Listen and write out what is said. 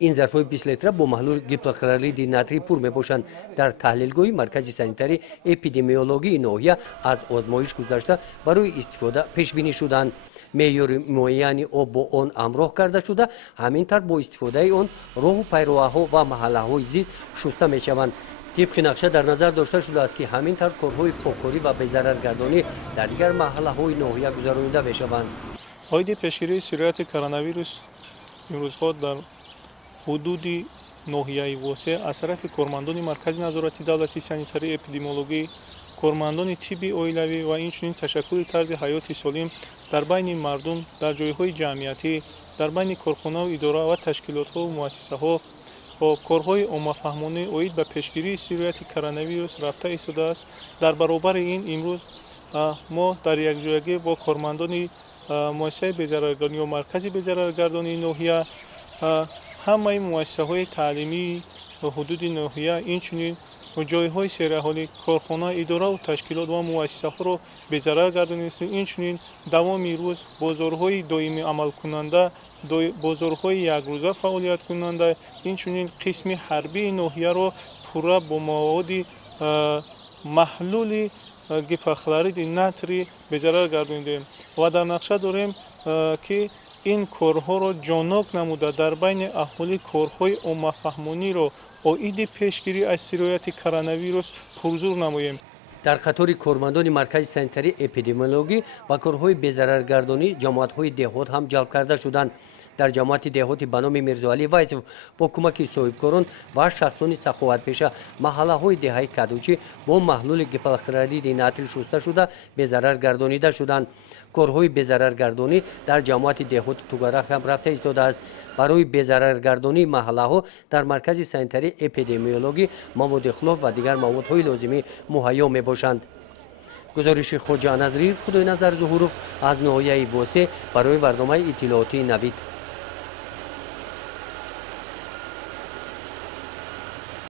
این ظرف‌های 20 لیتر با محلول گیپلوکلورید ناتری پر می‌باشند. در تحلیلگاه مرکز سانیتری اپیدمیولوژی ناحیه از آزمایش گذشته برای استفاده پیش بینی شدند. معیار معین آب با آن همراه کرده شده، همینطور با استفاده آن راه و پیراهن‌ها و محله‌های زیست شسته می‌شوند. طبق نقشه در نظر داشته شده است که همینطور کارهای پاککاری و بی‌ضررگردانی در دیگر محله‌های ناحیه گذرانیده می‌شوند. های پیشگیری سرایت کرونا ویروس امروزها در حدود ناحیه واسه از طرف کارمندان مرکز نظارت دولتی سانیتری اپیدمیولوژی، کارمندان طبی اولیوی و اینچنین تشکل طرز حیات سالم در بین مردم در جایهای جمعیتی، در بین کارخانه و اداره و تشکیلات ها و مؤسسه ها با کارهای عامه‌فهمانه اوید به پیشگیری سرایت کرونا ویروس رفته ایستاده است. در برابر این امروز ما در یک جایگاه با کارمندان مؤسسه بی‌ضررگردانی و مرکز بی‌ضررگردانی ناحیه، همه مؤسسه های تعلیمی و حدود ناحیه، اینچنین و جایهای سیرحالی، کارخانه، اداره و تشکیلات و مؤسسه ها را بی‌ضرر گردانیدیم. اینچنین دوام روز بازارهای دائمی عمل کننده، بازارهای یک روزه فعالیت کننده، اینچنین قسم حربی ناحیه را پورا با مواد محلول گیپلوکلورید ناتری بی‌ضرر گردانیدیم و در نقشه داریم که این کارها را جانک نموده در بین اهالی کارهای عامه‌فهمانی را اوید پیشگیری از سرایت کرونا ویروس پرزور نماییم. در قطار کارمندان مرکز سانیتری اپیدمیولوژی و کارهای بی‌ضررگردانی جماعت‌های دهات هم جلب کرده شدند. در جماعت دهاتی به نام میرزاعلی وایسف با کمک صاحبکاران و شخصان سخاوتپیشه محله‌های دهه کدوچی با محلول گیپلوکلورید ناتری شسته شده بی‌ضرر گردانیده شدند. کارهای بی‌ضررگردانی در جماعت دهات توگرخ هم رفته ایستاده است. برای بی‌ضررگردانی محله‌ها در مرکز سانیتری اپیدمیولوژی مواد خلاف و دیگر موادهای لازمی مهیا میباشند. گزارش خواجه نظری خدای نظر ظهوروف از ناحیه واسه برای برنامه اطلاعاتی نوید.